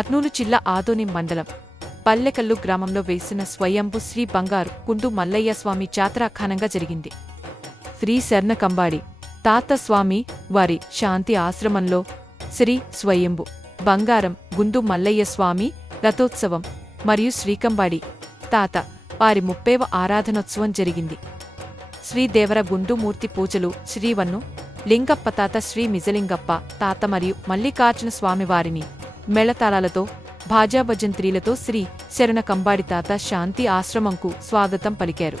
కర్నూలు జిల్లా ఆదోని మండలం పల్లెకల్లు గ్రామంలో వేసిన స్వయంభు శ్రీ బంగారు గుండు మల్లయ్య స్వామి జాతర ఘనంగా జరిగింది. శ్రీ శరణ కంబాడి తాత స్వామి వారి శాంతి ఆశ్రమంలో శ్రీ స్వయంభు బంగారం గుండు మల్లయ్య స్వామి రథోత్సవం మరియు శ్రీకంబాడి తాత వారి 30వ ఆరాధనోత్సవం జరిగింది. శ్రీదేవర గుండుమూర్తి పూజలు శ్రీవన్ను లింగప్ప తాత శ్రీ మిజలింగప్ప తాత మరియు మల్లికార్జున స్వామివారిని మేళతాళాలతో భాజాభజంత్రీలతో శ్రీ శరణ కంబాడి తాత శాంతి ఆశ్రమంకు స్వాగతం పలికారు.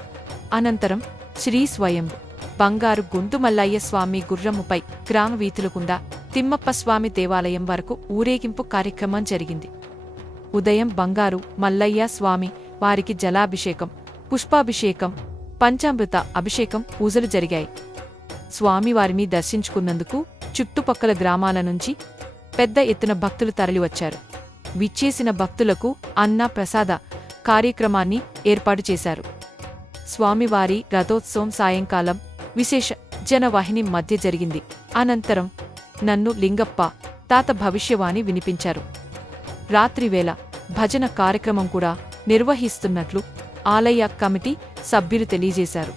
అనంతరం శ్రీ స్వయంభు బంగారు గుండు మల్లయ్య స్వామి గుర్రముపై గ్రామ వీధులగుండా తిమ్మప్ప స్వామి దేవాలయం వరకు ఊరేగింపు కార్యక్రమం జరిగింది. ఉదయం బంగారు మల్లయ్య స్వామి వారికి జలాభిషేకం, పుష్పాభిషేకం, పంచామృత అభిషేకం పూజలు జరిగాయి. స్వామివారిని దర్శించుకున్నందుకు చుట్టుపక్కల గ్రామాల నుంచి పెద్ద ఎత్తున భక్తులు తరలివచ్చారు. విచ్చేసిన భక్తులకు అన్న ప్రసాద కార్యక్రమాన్ని ఏర్పాటు చేశారు. స్వామివారి రథోత్సవం సాయంకాలం విశేష జనవాహిని మధ్య జరిగింది. అనంతరం నన్ను లింగప్ప తాత భవిష్యవాణి వినిపించారు. రాత్రివేళ భజన కార్యక్రమం కూడా నిర్వహిస్తున్నట్లు ఆలయ కమిటీ సభ్యులు తెలియజేశారు.